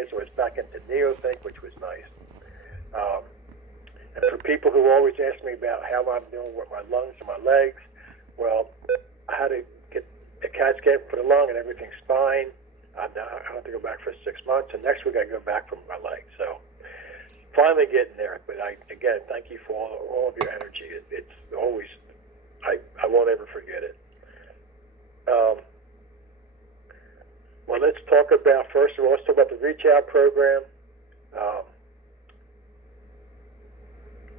okay, so it's back into neothink, which was nice. And for people who always ask me about how I'm doing with my lungs and my legs, well, I had to get a CAT scan for the lung and everything's fine. I have to go back for 6 months, and next week I go back for my legs. So finally getting there. But again, thank you for all of your energy. It's always, I won't ever forget it. Well, let's talk about, first of all, let's talk about the Reach Out program.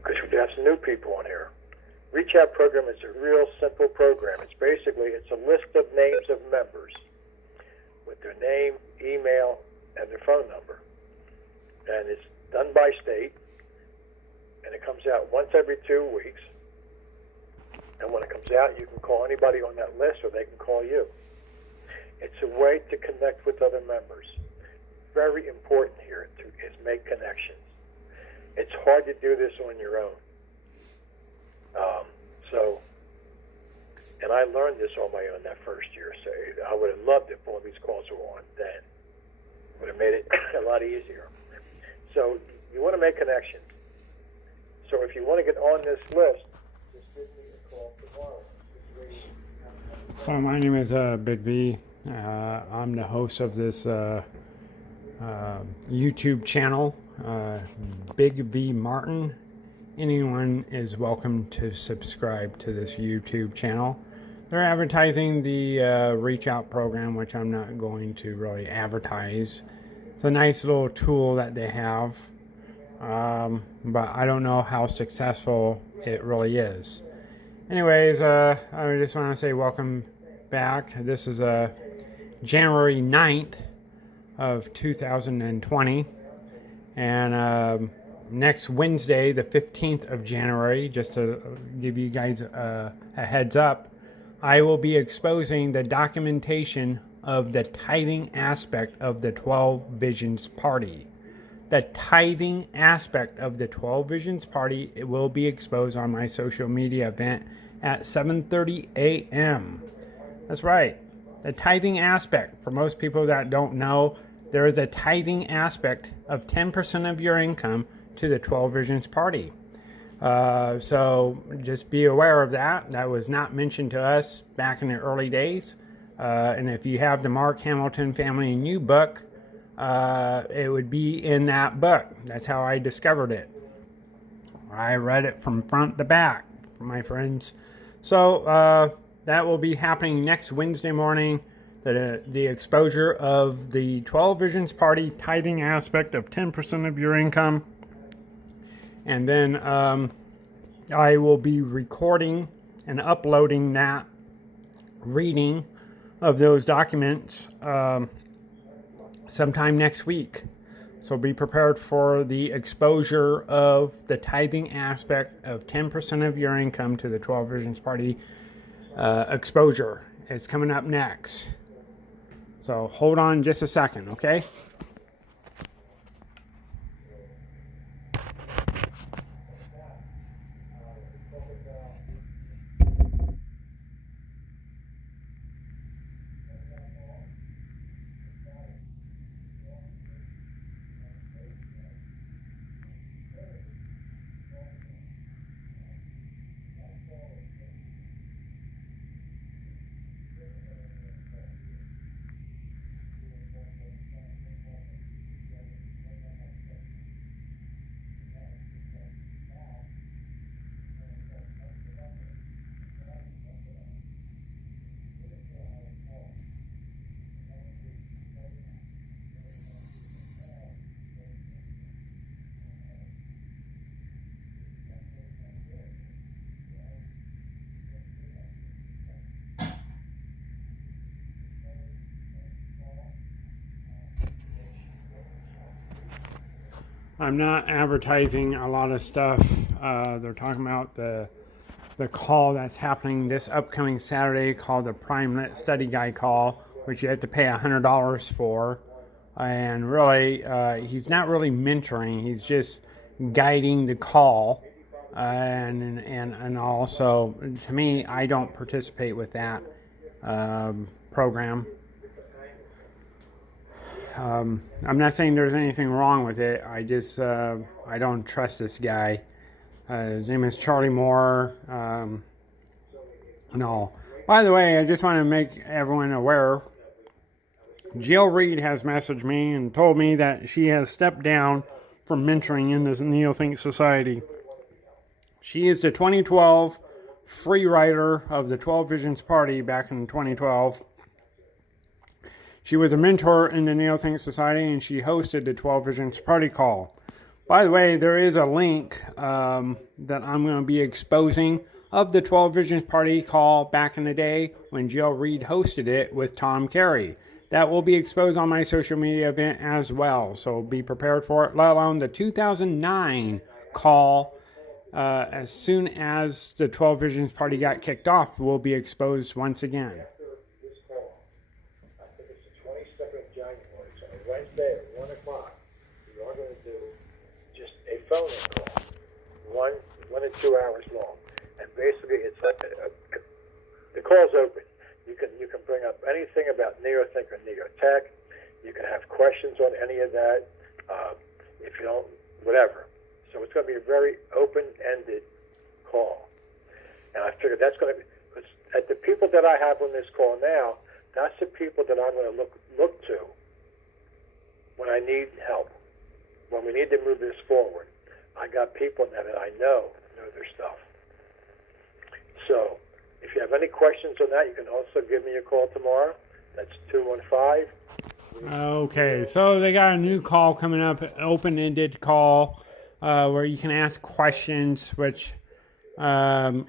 Because we have some new people on here. Reach Out program is a real simple program. It's a list of names of members with their name, email, and their phone number. And it's done by state, and it comes out once every 2 weeks. And when it comes out, you can call anybody on that list, or they can call you. It's a way to connect with other members. Very important here is make connections. It's hard to do this on your own. And I learned this on my own that first year. So I would have loved if all these calls were on then. Would have made it a lot easier. So you want to make connections. So if you want to get on this list, just give me a call tomorrow. So my name is Big V. I'm the host of this YouTube channel, Big V Martin. Anyone is welcome to subscribe to this YouTube channel. They're advertising the Reach Out program, which I'm not going to really advertise. It's a nice little tool that they have, but I don't know how successful it really is. Anyways, I just want to say welcome back. This is January 9th of 2020, and next Wednesday, the 15th of January, just to give you guys a heads up, I will be exposing the documentation of the tithing aspect of the 12 Visions Party. The tithing aspect of the 12 Visions Party, it will be exposed on my social media event at 7:30 a.m. That's right. The tithing aspect, for most people that don't know, there is a tithing aspect of 10% of your income to the 12 Visions Party. So just be aware of that. That was not mentioned to us back in the early days. And if you have the Mark Hamilton Family and You book, it would be in that book. That's how I discovered it. I read it from front to back for my friends. So that will be happening next Wednesday morning. The exposure of the 12 Visions Party tithing aspect of 10% of your income. And then I will be recording and uploading that reading of those documents sometime next week. So be prepared for the exposure of the tithing aspect of 10% of your income to the 12 Visions Party exposure. It's coming up next. So hold on just a second, okay? I'm not advertising a lot of stuff. They're talking about the call that's happening this upcoming Saturday called the Prime Lit Study Guide call, which you have to pay $100 for. And really, he's not really mentoring. He's just guiding the call. And also, to me, I don't participate with that program. I'm not saying there's anything wrong with it. I just I don't trust this guy. His name is Charlie Moore. No. By the way, I just want to make everyone aware. Jill Reed has messaged me and told me that she has stepped down from mentoring in this Neothink Society. She is the 2012 free writer of the 12 Visions Party back in 2012. She was a mentor in the Neothink Society, and she hosted the 12 Visions Party call. By the way, there is a link that I'm going to be exposing of the 12 Visions Party call back in the day when Jill Reed hosted it with Tom Carey. That will be exposed on my social media event as well, so be prepared for it, let alone the 2009 call. As soon as the 12 Visions Party got kicked off, will be exposed once again. This call, I think it's the 22nd of January, so on Wednesday at 1 o'clock, we are going to do just a phone-in call, 1 to 2 hours long. And basically, it's like the call's open. You can bring up anything about Neothink or Neotech. You can have questions on any of that. If you don't, whatever. So it's going to be a very open-ended call. And I figured that's going to be, because the people that I have on this call now, that's the people that I'm going to look to when I need help, when we need to move this forward. I got people that I know their stuff. So if you have any questions on that, you can also give me a call tomorrow. That's 215. Okay, so they got a new call coming up, an open-ended call, where you can ask questions, which, I'm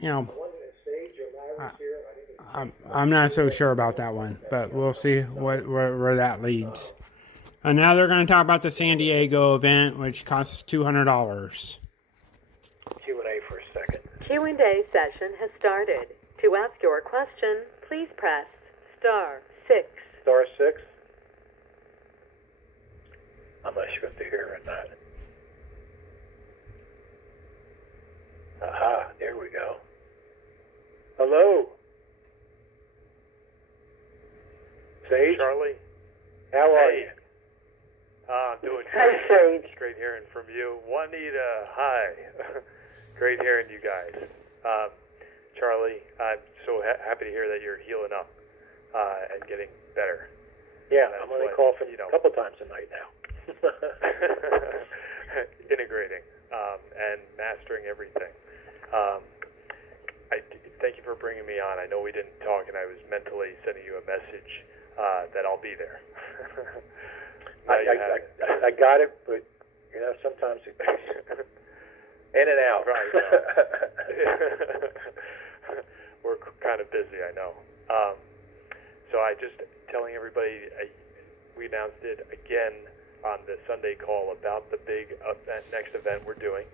not so sure about that one, but we'll see where that leads. And now they're going to talk about the San Diego event, which costs $200. Q&A for a second. Q&A session has started. To ask your question, please press *6. *6? I'm not sure if they're here or not. Aha, there we go. Hello. Sage? Charlie? How are you? I'm doing Hi, great. Sage. It's great hearing from you. Juanita, hi. Great hearing you guys. Charlie, I'm so happy to hear that you're healing up and getting better. Yeah, I'm going to call from a couple times a night now. Integrating and mastering everything. Thank you for bringing me on. I know we didn't talk, and I was mentally sending you a message that I'll be there. I got it, but sometimes it in and out. Right. We're kind of busy, I know. So I just telling everybody, we announced it again on the Sunday call about the big next event we're doing.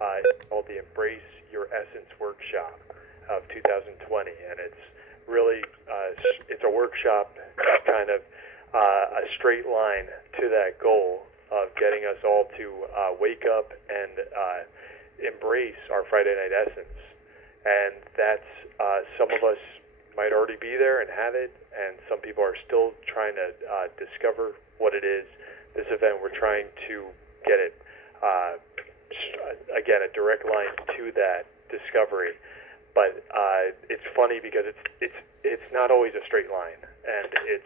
It's called the Embrace Your Essence Workshop of 2020, and it's really it's a workshop, kind of a straight line to that goal of getting us all to wake up and embrace our Friday night essence. And that's some of us might already be there and have it, and some people are still trying to discover what it is. This event, we're trying to get it, again, a direct line to that discovery. But it's funny because it's not always a straight line, and it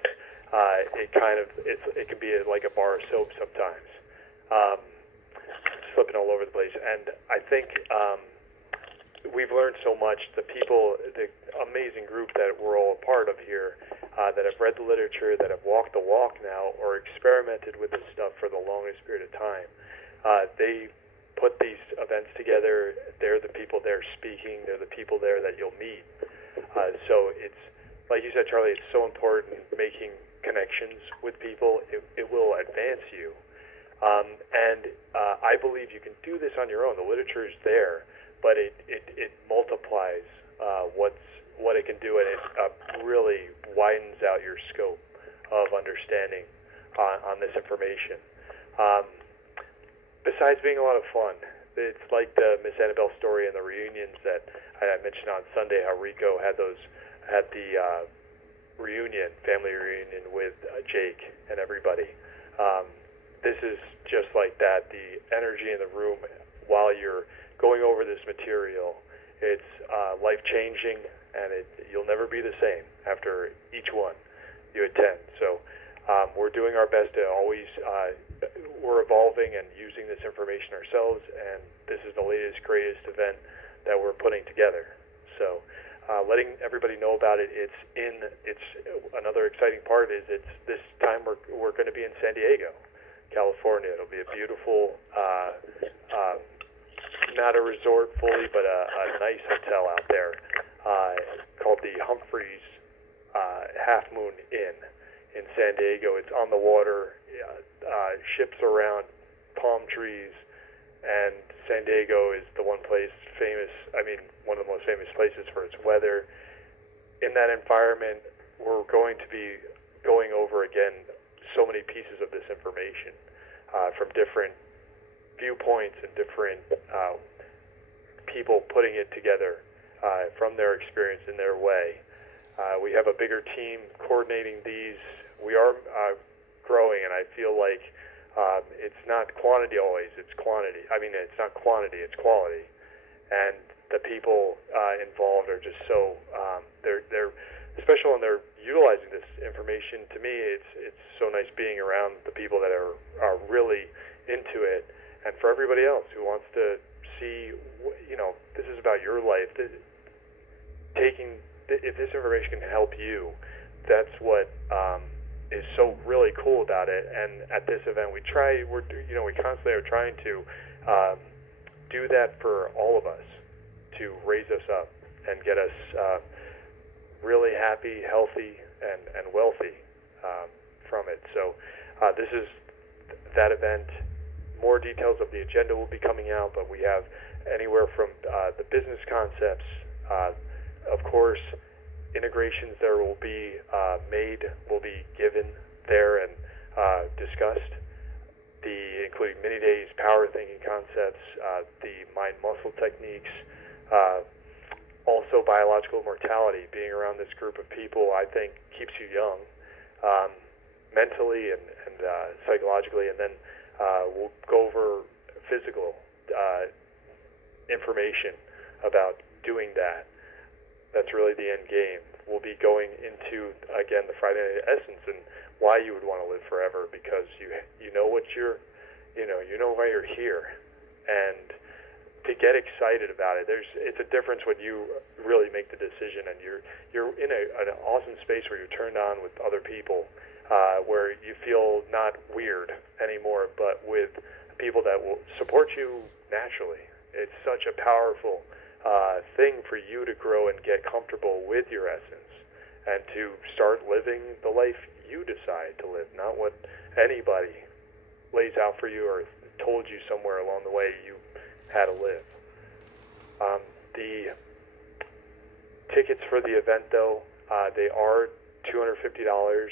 can be like a bar of soap sometimes, slipping all over the place. And I think we've learned so much. The amazing group that we're all a part of here, that have read the literature, that have walked the walk now, or experimented with this stuff for the longest period of time. They put these events together. They're the people there speaking. They're the people there that you'll meet. So it's, like you said, Charlie, it's so important making connections with people. It will advance you. And I believe you can do this on your own. The literature is there, but it multiplies what it can do, and it really widens out your scope of understanding on this information. Besides being a lot of fun, it's like the Miss Annabelle story and the reunions that I mentioned on Sunday, how Rico had the family reunion with Jake and everybody. This is just like that. The energy in the room while you're going over this material, it's life-changing, and you'll never be the same after each one you attend. So we're doing our best to always, we're evolving and using this information ourselves, and this is the latest, greatest event that we're putting together. So letting everybody know about it. It's another exciting part is it's this time we're going to be in San Diego, California. It'll be a beautiful, not a resort fully, but a nice hotel out there called the Humphreys Half Moon Inn in San Diego. It's on the water, ships around, palm trees, and San Diego is the one place one of the most famous places for its weather. In that environment, we're going to be going over again so many pieces of this information from different viewpoints and different people putting it together from their experience in their way. We have a bigger team coordinating these. We are growing, and I feel like it's not quantity always, it's quantity. It's not quantity, it's quality. And the people involved are just so, they're especially when they're utilizing this information. To me, it's so nice being around the people that are really into it. And for everybody else who wants to see, this is about your life. If this information can help you, that's what is so really cool about it. And at this event, we constantly are trying to do that for all of us, to raise us up and get us really happy, healthy, and wealthy from it. So this is that event. More details of the agenda will be coming out, but we have anywhere from the business concepts, of course, integrations there will be will be given there and discussed, including mini days, power thinking concepts, the mind-muscle techniques, also biological mortality. Being around this group of people, I think, keeps you young, mentally and psychologically, and then we'll go over physical information about doing that. That's really the end game. We'll be going into, again, the Friday Night Essence and why you would want to live forever, because you know what you know why you're here, and to get excited about it. It's a difference when you really make the decision and you're in an awesome space where you're turned on with other people, where you feel not weird anymore, but with people that will support you naturally. It's such a powerful thing for you to grow and get comfortable with your essence and to start living the life you decide to live, not what anybody lays out for you or told you somewhere along the way you had to live. The tickets for the event, though, they are $250.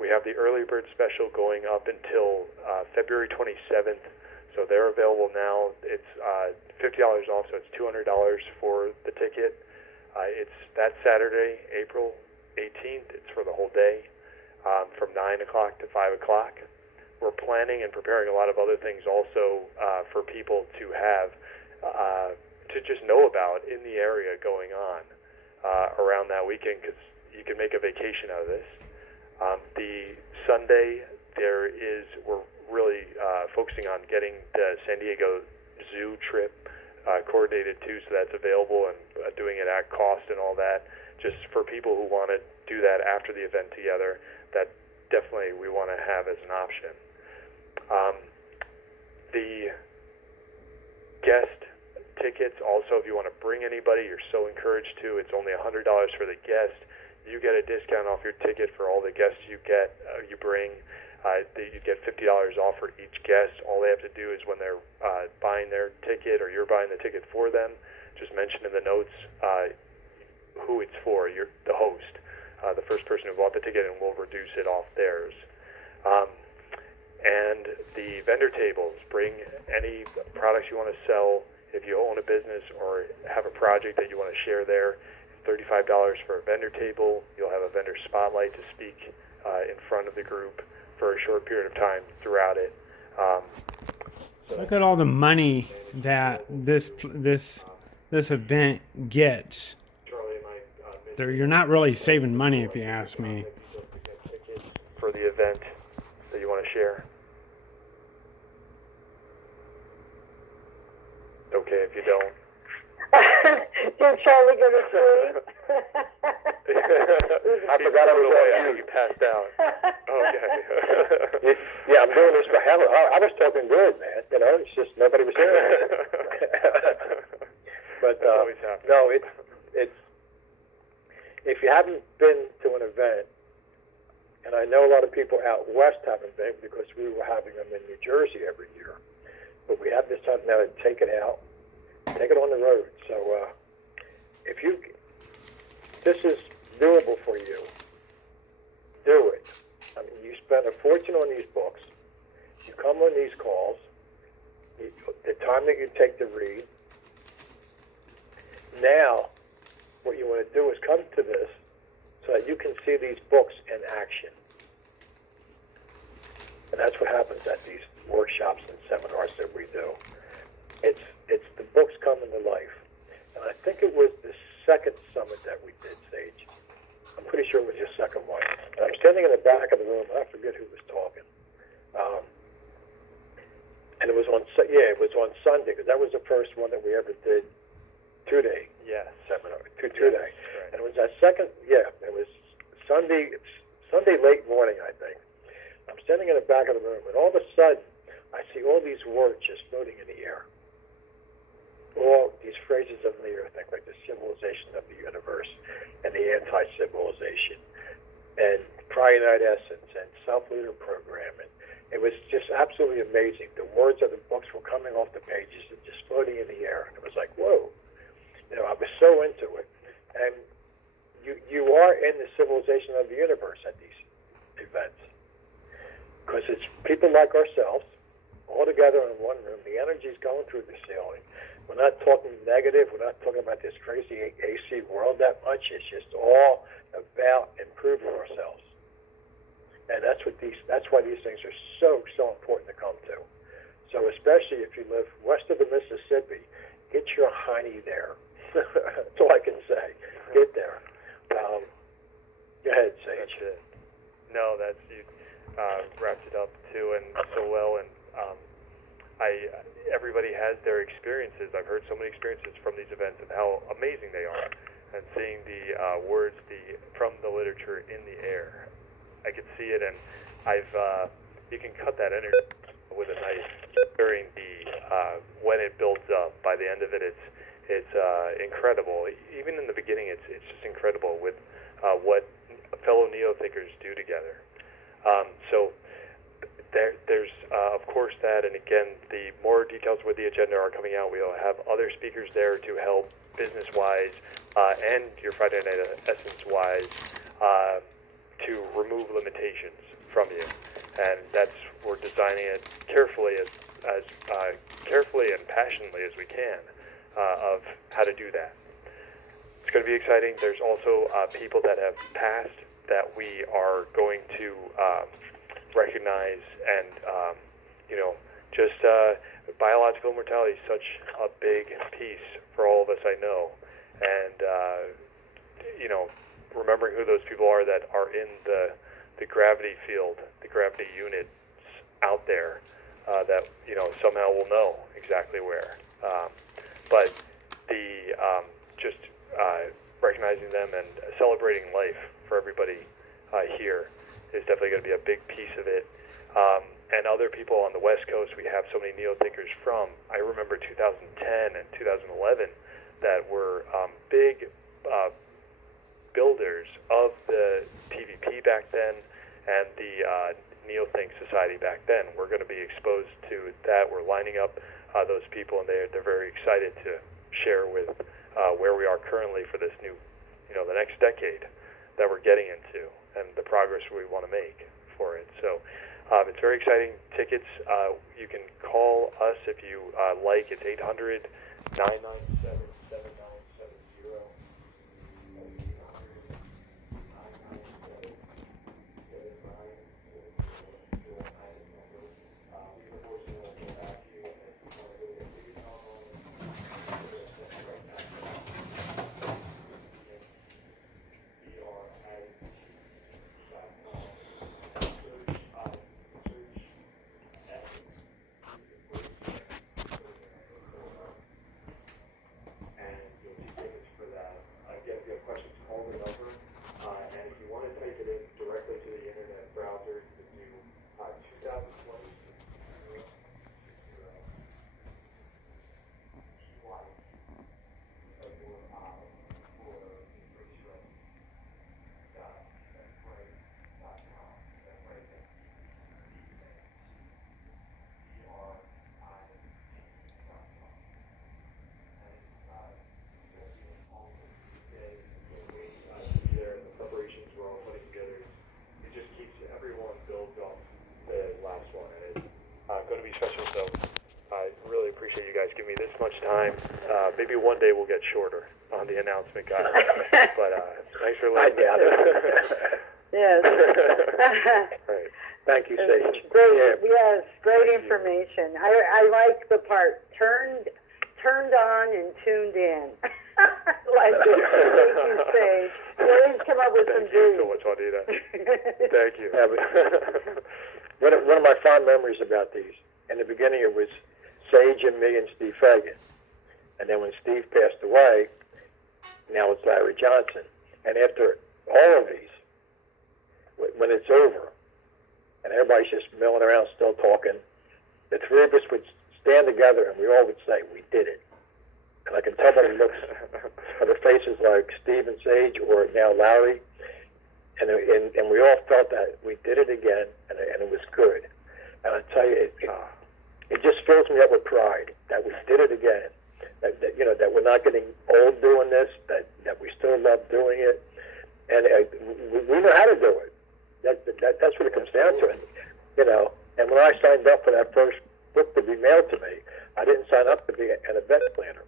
We have the early bird special going up until February 27th. So they're available now. It's $50 off, so it's $200 for the ticket. It's that Saturday, April 18th. It's for the whole day, from 9 o'clock to 5 o'clock. We're planning and preparing a lot of other things also for people to have, to just know about in the area going on around that weekend, because you can make a vacation out of this. The Sunday, we're really focusing on getting the San Diego Zoo trip coordinated too, so that's available, and doing it at cost and all that, just for people who want to do that after the event together. That definitely we want to have as an option. The guest tickets also, if you want to bring anybody, you're so encouraged to. It's only $100 for the guest. You get a discount off your ticket for all the guests you bring. You get $50 off for each guest. All they have to do is when they're buying their ticket, or you're buying the ticket for them, just mention in the notes who it's for. You're the host, the first person who bought the ticket, and we'll reduce it off theirs. And the vendor tables, bring any products you want to sell. If you own a business or have a project that you want to share there, it's $35 for a vendor table. You'll have a vendor spotlight to speak in front of the group for a short period of time throughout it. Look at all the money that this event gets. You're not really saving money, if you ask me. For the event that you want to share. Okay, if you don't. Did Charlie go to sleep? I forgot I was on mute. You passed out. Okay. Yeah, I'm doing this for hell. I was talking good, man. You know, it's just nobody was hearing it. But no, it's if you haven't been to an event, and I know a lot of people out west haven't been because we were having them in New Jersey every year, but we have this time now to take it out, take it on the road. So if this is doable for you, do it. I mean, you spend a fortune on these books, you come on these calls, the time that you take to read. Now, what you want to do is come to this so that you can see these books in action. And that's what happens at these workshops and seminars that we do. It's the books coming to life. And I think it was the second summit that we did, Sage. I'm pretty sure it was your second one. And I'm standing in the back of the room, and I forget who was talking. And it was on Sunday, because that was the first one that we ever did. 2-day seminar, two-day. Right. And it was that second, it was Sunday late morning, I think. I'm standing in the back of the room, and all of a sudden, I see all these words just floating in the air. All these phrases of the earth, like the civilization of the universe, and the anti-civilization, and Priorite Essence, and Self-Leader Program, and it was just absolutely amazing. The words of the books were coming off the pages and just floating in the air. It was like, whoa. You know, I was so into it. And you are in the civilization of the universe at these events. Because it's people like ourselves, all together in one room. The energy's going through the ceiling. We're not talking negative. We're not talking about this crazy AC world that much. It's just all about improving ourselves. And that's why these things are so important to come to. So especially if you live west of the Mississippi, get your hiney there. That's all I can say. Get there. Go ahead, Sage. That's it. No, you wrapped it up too, and so well. And everybody has their experiences. I've heard so many experiences from these events and how amazing they are, and seeing the words from the literature in the air. I could see it, and you can cut that energy with a knife during when it builds up. By the end of it, it's incredible. Even in the beginning, it's just incredible with what fellow neo-thinkers do together. So there's of course that, and again, the more details with the agenda are coming out. We'll have other speakers there to help business-wise and your Friday Night Essence-wise to remove limitations from you, and we're designing it carefully as carefully and passionately as we can of how to do that. It's going to be exciting. There's also people that have passed that we are going to recognize, and just biological mortality is such a big piece for all of us, I know, and remembering who those people are that are in the gravity field, the gravity units out there, that somehow we'll know exactly where. But just recognizing them and celebrating life for everybody here is definitely going to be a big piece of it. And other people on the West Coast, we have so many neo-thinkers from. I remember 2010 and 2011 that were big builders of the TVP back then and the Neo-Think Society back then. We're going to be exposed to that. We're lining up those people, and they're very excited to share with where we are currently for this new, the next decade that we're getting into and the progress we want to make for it. So it's very exciting. Tickets, you can call us if you like. It's 800-997-7970. appreciate you guys giving me this much time. Maybe one day we'll get shorter on the announcement, guys. But thanks for letting me. I doubt it. Yes. Right. Thank you, Sage. Great, yes, great information. I like the part turned on and tuned in. Like it. Thank you, Sage. You always come up with some Thank you so dreams. much, Juanita. Thank you. Yeah, but one of my fond memories about these, in the beginning it was Sage and me and Steve Fagan. And then when Steve passed away, now it's Larry Johnson. And after all of these, when it's over, and everybody's just milling around still talking, the three of us would stand together and we all would say, we did it. And I can tell by the looks of the faces like Steve and Sage or now Larry, and we all felt that we did it again, and it was good. And I tell you, it just fills me up with pride that we did it again. That that we're not getting old doing this. That we still love doing it, and we know how to do it. That's what it comes down to. And when I signed up for that first book to be mailed to me, I didn't sign up to be an event planner.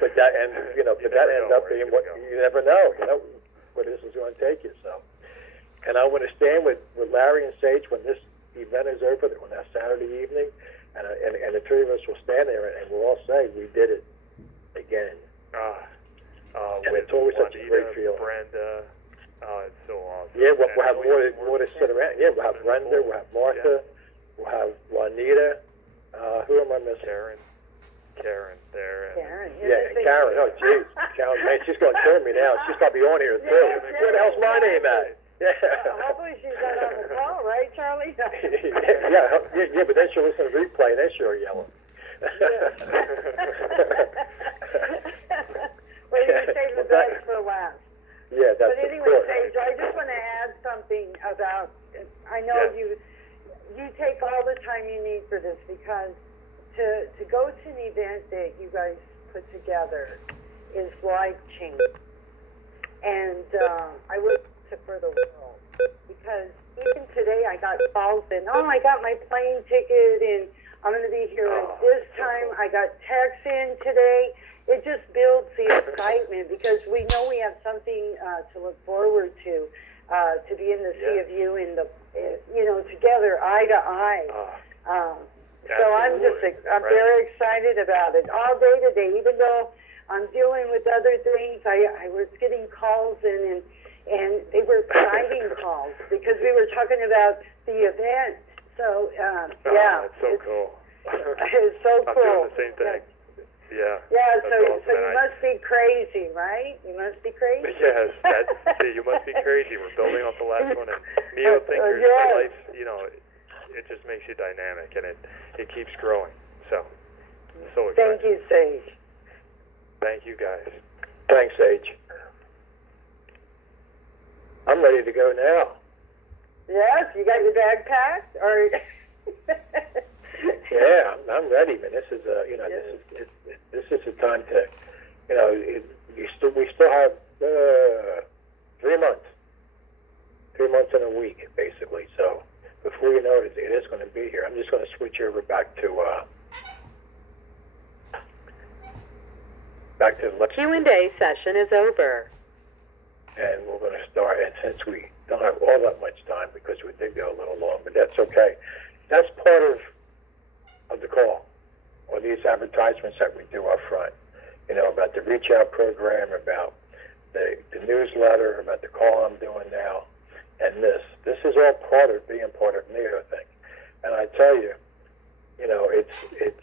But that ended up being what you never know. Where this is going to take you. So, and I want to stand with Larry and Sage when this event is over, on that Saturday evening, and the three of us will stand there and we'll all say we did it again. And it's always such a great feeling. Brenda, it's so awesome. Yeah, we'll have more to sit around. Yeah, we'll have Brenda, we'll have Martha, we'll have Juanita. Who am I missing? Karen there. Karen. Yeah, and Karen. Oh, jeez. Karen, man, she's going to kill me now. She's got to be on here, too. Where the hell's my name at? Yeah. Hopefully she's not on the call, right, Charlie? yeah, but then she'll listen to the replay, and then she'll yell. Well, you can save the best for last. Yeah, that's But anyway, of course. Sage, I just want to add something about, I know you take all the time you need for this, because to go to an event that you guys put together is life-changing. And I wish it for the world, because even today I got calls and, I got my plane ticket and I'm going to be here at this time. I got texts in today. It just builds the excitement, because we know we have something to look forward to be in the sea of you, in the, together, eye to eye. So I'm very excited about it all day today, even though I'm dealing with other things. I was getting calls and they were exciting calls because we were talking about the event. So it's so cool. It's so cool. I'm doing the same thing. Yeah. Yeah. So awesome. you must be crazy, right? You must be crazy. Yes. You must be crazy. We're building off the last one. And Neo Thinkers, my life, it just makes you dynamic, and it keeps growing. So exciting. Thank you, Sage. Thank you, guys. Thanks, Sage. I'm ready to go now. Yes, you got your bag packed, or? Yeah, I'm ready, man. This is this is a time to, we still have 3 months. 3 months and a week, basically. So before you know it, it is going to be here. I'm just going to switch over back to the Q&A session is over. and we're going to start. And since we don't have all that much time, because we did go a little long, but that's okay. That's part of the call, or these advertisements that we do up front. About the reach out program, about the newsletter, about the call I'm doing now, and this is all part of being part of Neo Think. And I tell you, it's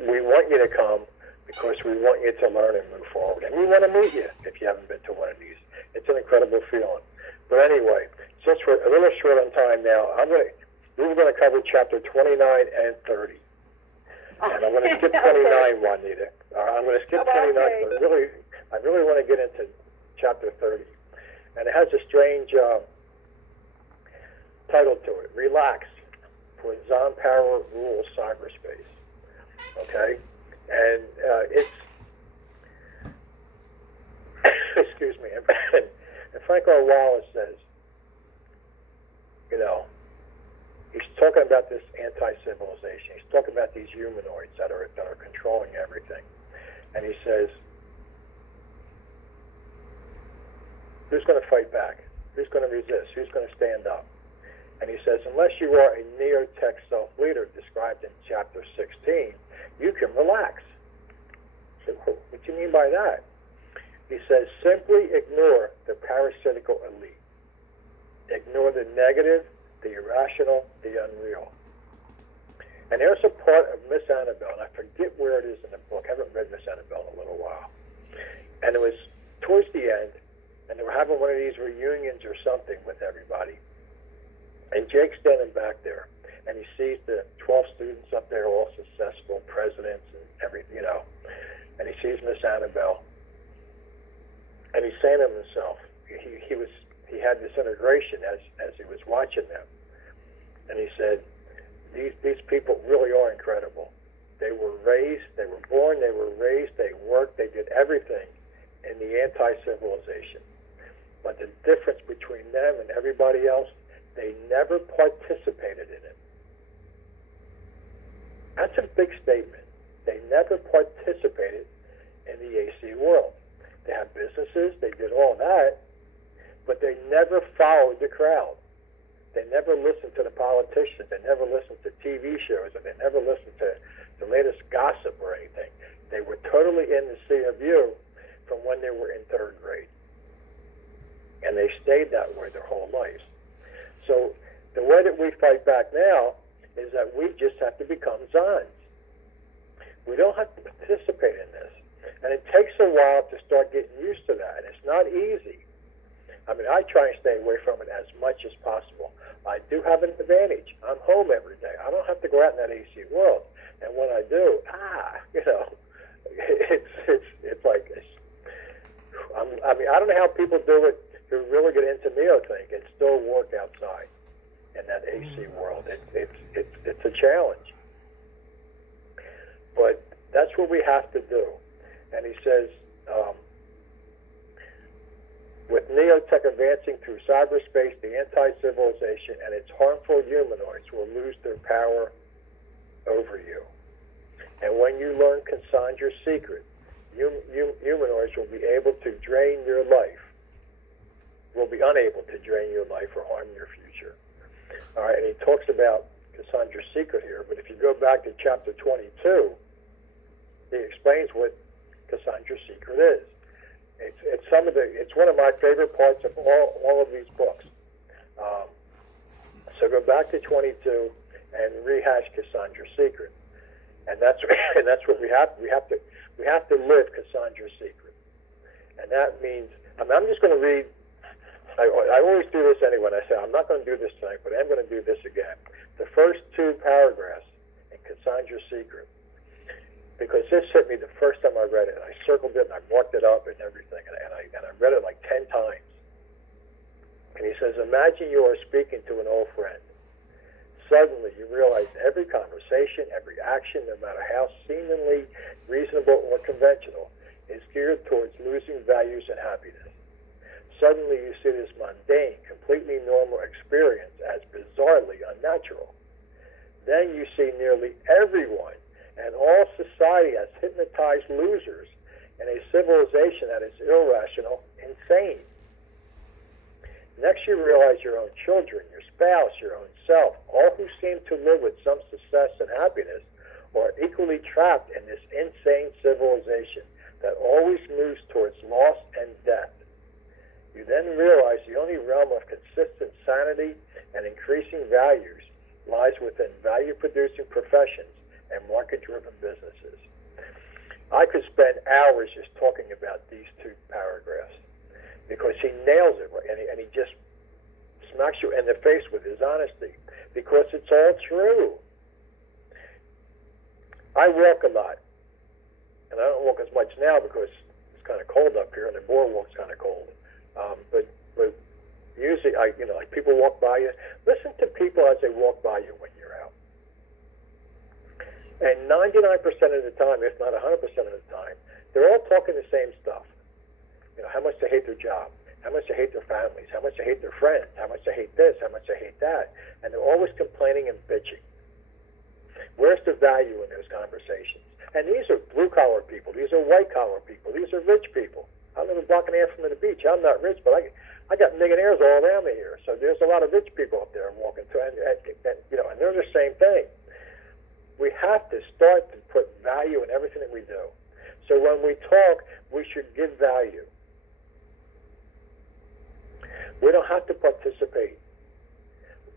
we want you to come because we want you to learn and move forward, and we want to meet you if you haven't been to one of these. It's an incredible feeling. But anyway, since we're a little short on time now, we're going to cover chapter 29 and 30. And I'm going to skip 29, Juanita. I'm going to skip 29, but I really want to get into chapter 30. And it has a strange title to it, Relax, for Zompower Rules Cyberspace. Okay? And it's, excuse me, and Frank R. Wallace says, he's talking about this anti-civilization. He's talking about these humanoids that are controlling everything. And he says, who's going to fight back? Who's going to resist? Who's going to stand up? And he says, unless you are a neo-tech self-leader described in chapter 16, you can relax. So what do you mean by that? He says, simply ignore the parasitical elite. Ignore the negative, the irrational, the unreal. And there's a part of Miss Annabelle, and I forget where it is in the book. I haven't read Miss Annabelle in a little while. And it was towards the end, and they were having one of these reunions or something with everybody. And Jake's standing back there, and he sees the 12 students up there, all successful presidents and everything, you know. And he sees Miss Annabelle, and he's saying to himself, he had this integration as he was watching them, and he said, these people really are incredible. They were raised, they were born, they were raised, they worked, they did everything in the anti-civilization. But the difference between them and everybody else, they never participated in it. That's a big statement. They never participated in the AC world. They had businesses, they did all that, but they never followed the crowd. They never listened to the politicians. They never listened to TV shows, and they never listened to the latest gossip or anything. They were totally in the sea of you from when they were in third grade. And they stayed that way their whole lives. So the way that we fight back now is that we just have to become Zons. We don't have to participate in this. And it takes a while to start getting used to that. And it's not easy. I mean, I try and stay away from it as much as possible. I do have an advantage. I'm home every day. I don't have to go out in that AC world. And when I do, you know, it's like, I mean, I don't know how people do it who really get into neothink and still work outside in that AC world. It's a challenge. But that's what we have to do. And he says, with neotech advancing through cyberspace, the anti-civilization and its harmful humanoids will lose their power over you. And when you learn Cassandra's secret, humanoids will be able to drain your life, will be unable to drain your life or harm your future. All right, and he talks about Cassandra's secret here, but if you go back to chapter 22, he explains what Cassandra's secret is. It's one of my favorite parts of all of these books. So go back to 22 and rehash Cassandra's secret, and that's what we have. We have to live Cassandra's secret, and that means I'm just going to read. I always do this anyway. I say I'm not going to do this tonight, but I'm going to do this again. The first two paragraphs in Cassandra's secret. Because this hit me the first time I read it. I circled it and I marked it up and everything, and I read it like 10 times. And he says, imagine you are speaking to an old friend. Suddenly you realize every conversation, every action, no matter how seemingly reasonable or conventional, is geared towards losing values and happiness. Suddenly you see this mundane, completely normal experience as bizarrely unnatural. Then you see nearly everyone and all society as hypnotized losers in a civilization that is irrational, insane. Next, you realize your own children, your spouse, your own self, all who seem to live with some success and happiness, are equally trapped in this insane civilization that always moves towards loss and death. You then realize the only realm of consistent sanity and increasing values lies within value-producing professions and market-driven businesses. I could spend hours just talking about these two paragraphs because he nails it, and he just smacks you in the face with his honesty because it's all true. I walk a lot, and I don't walk as much now because it's kind of cold up here, and the boardwalk's kind of cold. But usually, like people walk by you. Listen to people as they walk by you when you're out. And 99% of the time, if not 100% of the time, they're all talking the same stuff. You know, how much they hate their job, how much they hate their families, how much they hate their friends, how much they hate this, how much they hate that. And they're always complaining and bitching. Where's the value in those conversations? And these are blue-collar people. These are white-collar people. These are rich people. I live a block and a half from the beach. I'm not rich, but I got millionaires all around me here. So there's a lot of rich people up there I'm walking to, and they're the same thing. We have to start to put value in everything that we do. So when we talk, we should give value. We don't have to participate.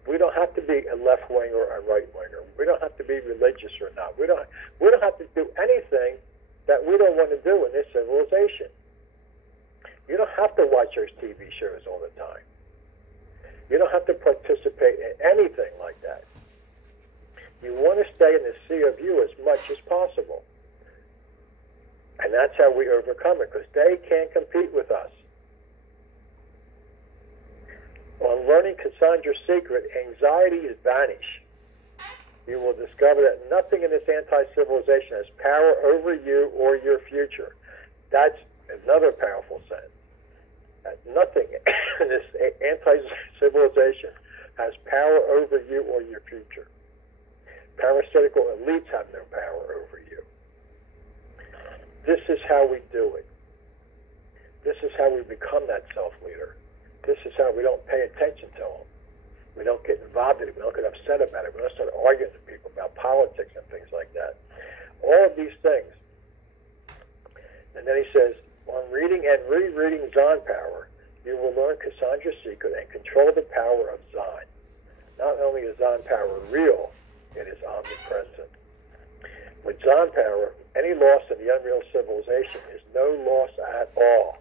We don't have to be a left winger or a right winger. We don't have to be religious or not. We don't have to do anything that we don't want to do in this civilization. You don't have to watch those TV shows all the time. You don't have to participate in anything like that. You want to stay in the sea of you as much as possible. And that's how we overcome it, because they can't compete with us. On learning Cassandra's secret, anxieties vanish. You will discover that nothing in this anti-civilization has power over you or your future. That's another powerful sentence. That nothing in this anti-civilization has power over you or your future. Parasitical elites have no power over you. This is how we do it. This is how we become that self-leader. This is how we don't pay attention to them. We don't get involved in it. We don't get upset about it. We don't start arguing with people about politics and things like that. All of these things. And then he says, on reading and rereading Zon Power, you will learn Cassandra's secret and control the power of Zon. Not only is Zon Power real, it is omnipresent. With Zon Power, any loss in the unreal civilization is no loss at all.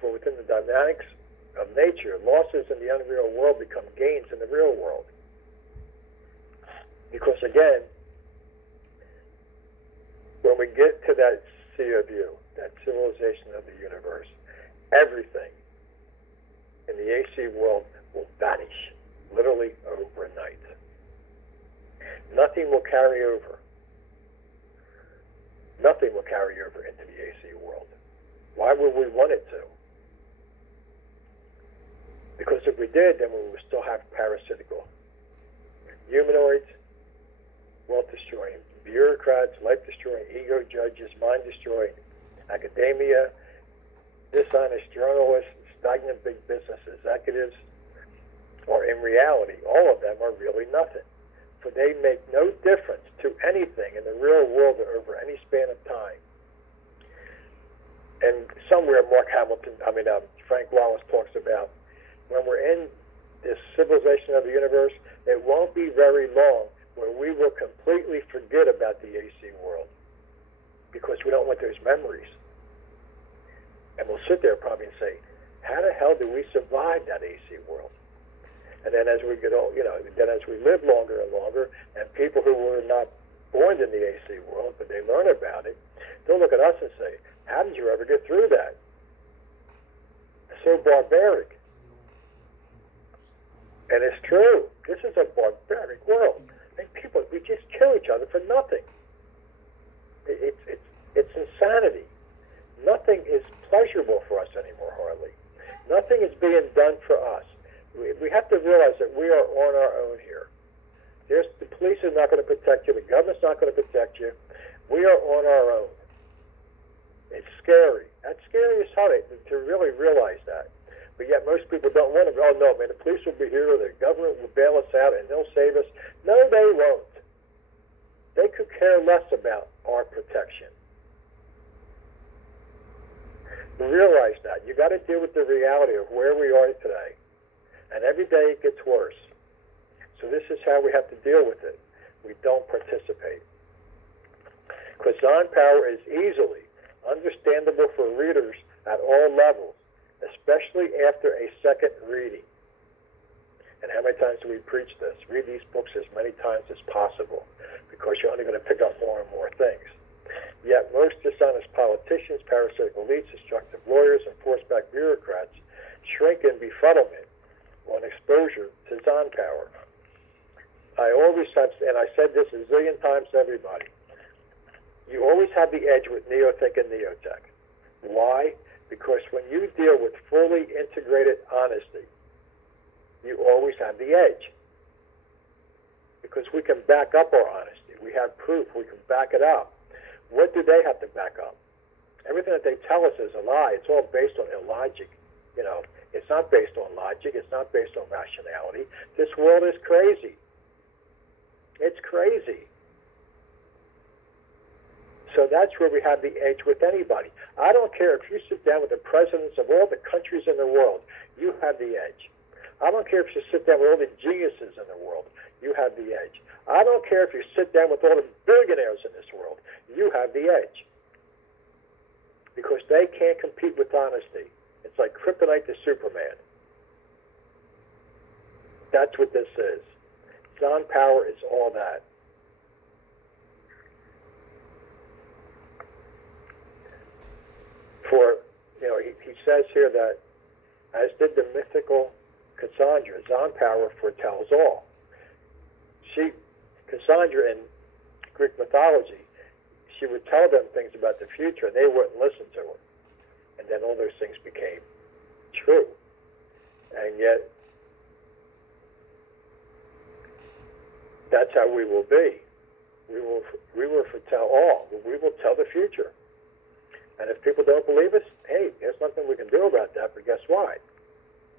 For within the dynamics of nature, losses in the unreal world become gains in the real world. Because again, when we get to that sea of you, that civilization of the universe, everything in the AC world will vanish, literally overnight. Nothing will carry over. Nothing will carry over into the AC world. Why would we want it to? Because if we did, then we would still have parasitical humanoids, wealth-destroying bureaucrats, life-destroying ego judges, mind-destroying academia, dishonest journalists, stagnant big business executives, or in reality, all of them are really nothing. For they make no difference to anything in the real world or over any span of time. And somewhere Frank Wallace talks about when we're in this civilization of the universe, it won't be very long where we will completely forget about the AC world because we don't want those memories. And we'll sit there probably and say, how the hell do we survive that AC world? And then as we get old, then as we live longer and longer, and people who were not born in the AC world, but they learn about it, they'll look at us and say, how did you ever get through that? It's so barbaric. And it's true. This is a barbaric world. And people, we just kill each other for nothing. It's insanity. Nothing is pleasurable for us anymore, hardly. Nothing is being done for us. We have to realize that we are on our own here. The police is not going to protect you. The government's not going to protect you. We are on our own. It's scary. That's scary as hell to really realize that. But yet most people don't want to. Oh, no, man, the police will be here or the government will bail us out and they'll save us. No, they won't. They could care less about our protection. Realize that. You got to deal with the reality of where we are today. And every day it gets worse. So this is how we have to deal with it. We don't participate. Because Zon Power is easily understandable for readers at all levels, especially after a second reading. And how many times do we preach this? Read these books as many times as possible, because you're only going to pick up more and more things. Yet most dishonest politicians, parasitical elites, destructive lawyers, and force-back bureaucrats shrink in befuddlement on exposure to Zon Power. I always have, and I said this a zillion times to everybody, you always have the edge with neothink and neotech. Why? Because when you deal with fully integrated honesty, you always have the edge. Because we can back up our honesty. We have proof. We can back it up. What do they have to back up? Everything that they tell us is a lie. It's all based on illogic. You know, it's not based on logic. It's not based on rationality. This world is crazy. It's crazy. So that's where we have the edge with anybody. I don't care if you sit down with the presidents of all the countries in the world, you have the edge. I don't care if you sit down with all the geniuses in the world, you have the edge. I don't care if you sit down with all the billionaires in this world, you have the edge. Because they can't compete with honesty. It's like kryptonite to Superman. That's what this is. Zon power is all that. For, you know, he says here that, as did the mythical Cassandra, Zon power foretells all. Cassandra in Greek mythology, she would tell them things about the future, and they wouldn't listen to her. And then all those things became true. And yet, that's how we will be. We will foretell all. We will tell the future. And if people don't believe us, hey, there's nothing we can do about that, but guess what?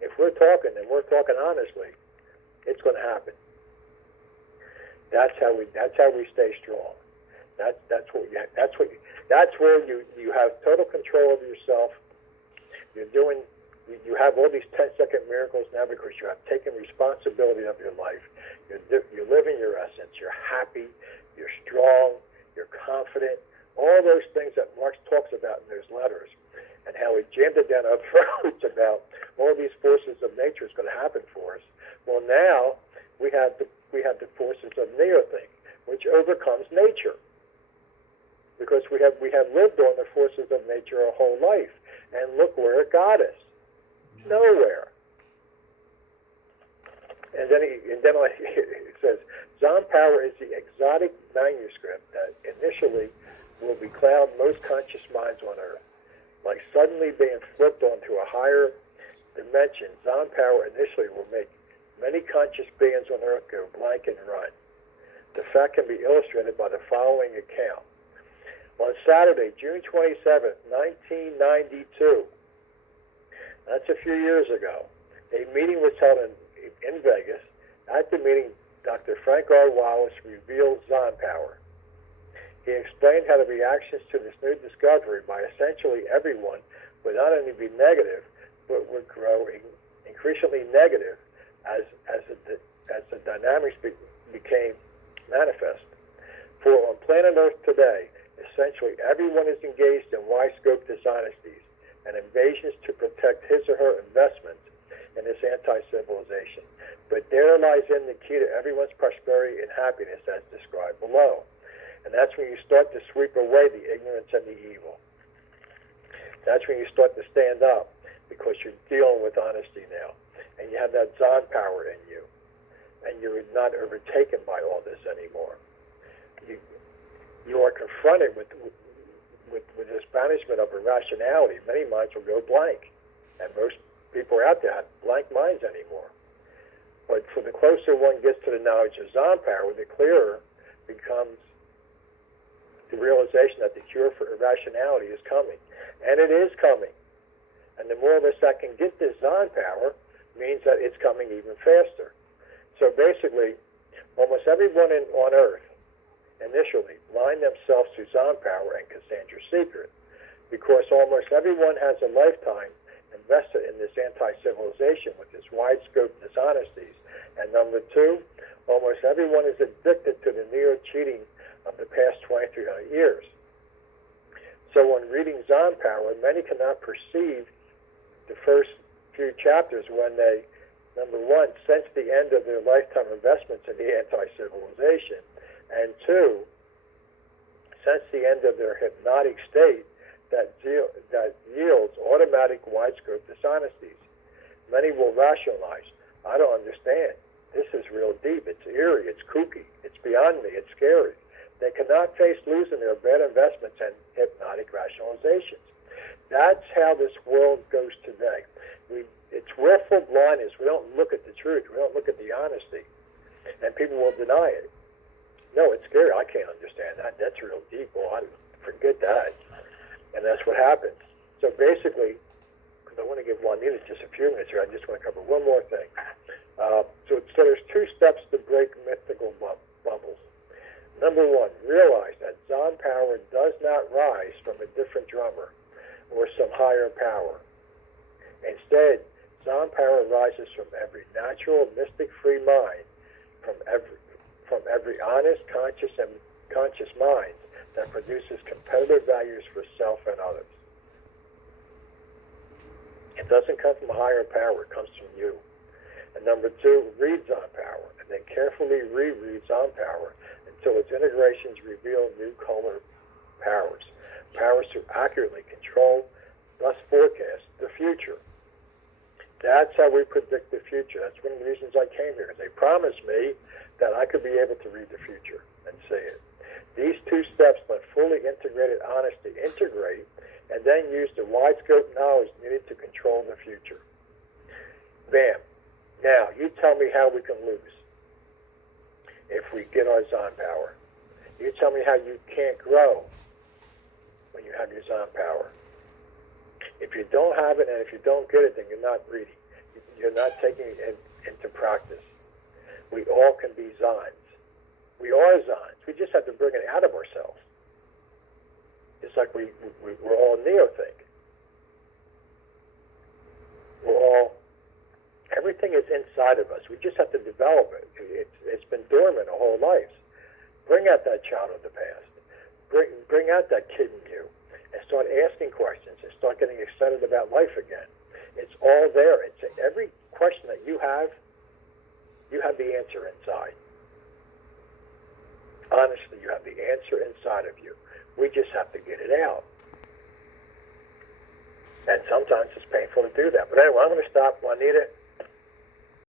If we're talking, and we're talking honestly, it's going to happen. That's how we stay strong. That's where you have total control of yourself. You have all these 10-second miracles now because you have taken responsibility of your life. You're living your essence. You're happy. You're strong. You're confident. All those things that Marx talks about in those letters, and how he jammed it down our throats about all these forces of nature is going to happen for us. Well, now we have the forces of neothink, which overcomes nature, because we have lived on the forces of nature our whole life, and look where it got us. Nowhere. And then it says, Zon power is the exotic manuscript that initially will becloud most conscious minds on earth. Like suddenly being flipped onto a higher dimension, Zon power initially will make many conscious beings on earth go blank and run. The fact can be illustrated by the following account. On Saturday, June 27th, 1992, that's a few years ago, a meeting was held in Vegas. At the meeting, Dr. Frank R. Wallace revealed Zon power. He explained how the reactions to this new discovery by essentially everyone would not only be negative, but would grow increasingly negative as the dynamics became manifest. For on planet Earth today, essentially everyone is engaged in wide-scope dishonesties and invasions to protect his or her investments in this anti-civilization. But there lies in the key to everyone's prosperity and happiness as described below. And that's when you start to sweep away the ignorance and the evil. That's when you start to stand up, because you're dealing with honesty now. And you have that Zon power in you. And you're not overtaken by all this anymore. You are confronted with this banishment of irrationality. Many minds will go blank. And most people out there have blank minds anymore. But for the closer one gets to the knowledge of Zon power, the clearer becomes the realization that the cure for irrationality is coming. And it is coming. And the more of us that can get this Zon power means that it's coming even faster. So basically, almost everyone on Earth initially lined themselves to Zon power and Cassandra's secret, because almost everyone has a lifetime invested in this anti-civilization with its wide-scope dishonesties. And number two, almost everyone is addicted to the neo-cheating of the past 2,300 years. So when reading Zon power, many cannot perceive the first few chapters when they, number one, sense the end of their lifetime investments in the anti-civilization, and two, sense the end of their hypnotic state that yields automatic wide-scope dishonesties. Many will rationalize, I don't understand. This is real deep. It's eerie. It's kooky. It's beyond me. It's scary. They cannot face losing their bad investments and hypnotic rationalizations. That's how this world goes today. It's willful blindness. We don't look at the truth. We don't look at the honesty. And people will deny it. No, it's scary. I can't understand that. That's real deep. Well, I forget that. And that's what happens. So basically, because I want to give Juanita just a few minutes here, I just want to cover one more thing. So there's 2 steps to break mythical bubbles. Number 1, realize that Zon power does not rise from a different drummer or some higher power. Instead, Zon power rises from every natural, mystic-free mind, from every honest, conscious mind that produces competitive values for self and others. It doesn't come from a higher power; it comes from you. And number 2, read Zon power, and then carefully reread Zon power until its integrations reveal new color powers to accurately control, thus forecast the future. That's how we predict the future. That's one of the reasons I came here. They promised me that I could be able to read the future and see it. These 2 steps let fully integrated honesty integrate and then use the wide scope knowledge needed to control the future. Bam. Now, you tell me how we can lose if we get our Zon power. You tell me how you can't grow when you have your Zon power. If you don't have it and if you don't get it, then you're not reading. You're not taking it into practice. We all can be Zons. We are Zons. We just have to bring it out of ourselves. It's like we're all neothink. Everything is inside of us. We just have to develop it. It's been dormant our whole lives. Bring out that child of the past. Bring out that kid in you. And start asking questions and start getting excited about life again. It's all there. It's every question that you have the answer inside. Honestly, you have the answer inside of you. We just have to get it out. And sometimes it's painful to do that. But anyway, I'm going to stop. Juanita,